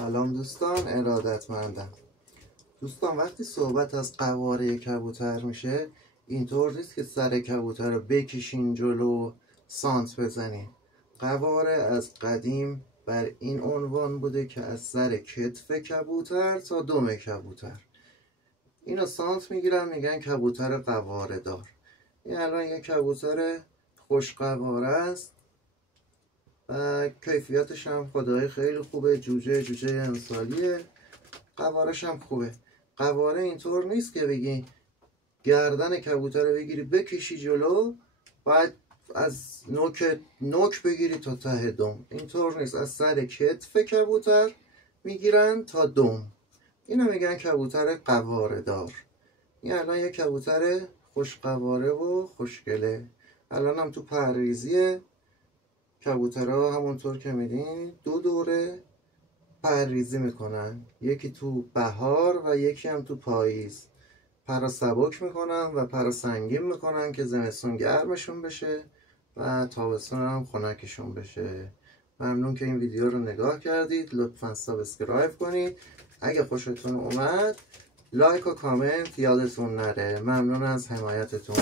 سلام دوستان، ارادتمندم. دوستان وقتی صحبت از قواره کبوتر میشه اینطور نیست که سر کبوتر رو بکشین جلو سانت بزنین. قواره از قدیم بر این عنوان بوده که از سر کتف کبوتر تا دم کبوتر اینو سانت میگیرن، میگن کبوتر قواره دار. این الان یک کبوتر خوش قواره است و کیفیتش هم خدای خیلی خوبه. جوجه امسالیه. قوارش هم خوبه. قواره اینطور نیست که بگی گردن کبوتر رو بگیری بکشی جلو باید از نوک بگیری تا ته دم. اینطور نیست، از سر کتف کبوتر میگیرن تا دم. اینو میگن کبوتر قواره دار. این الان یک کبوتر خوش قواره و خوشگله. الان هم تو پرریزیه. کبوترها همونطور که میدین دو دوره پرریزی میکنن، یکی تو بهار و یکی هم تو پاییز. پرا سبک میکنن و پرا سنگین میکنن که زمستون گرمشون بشه و تابستون هم خنکشون بشه. ممنون که این ویدیو رو نگاه کردید. لطفا سابسکرایب کنید. اگه خوشتون اومد لایک و کامنت یادتون نره. ممنون از حمایتتون.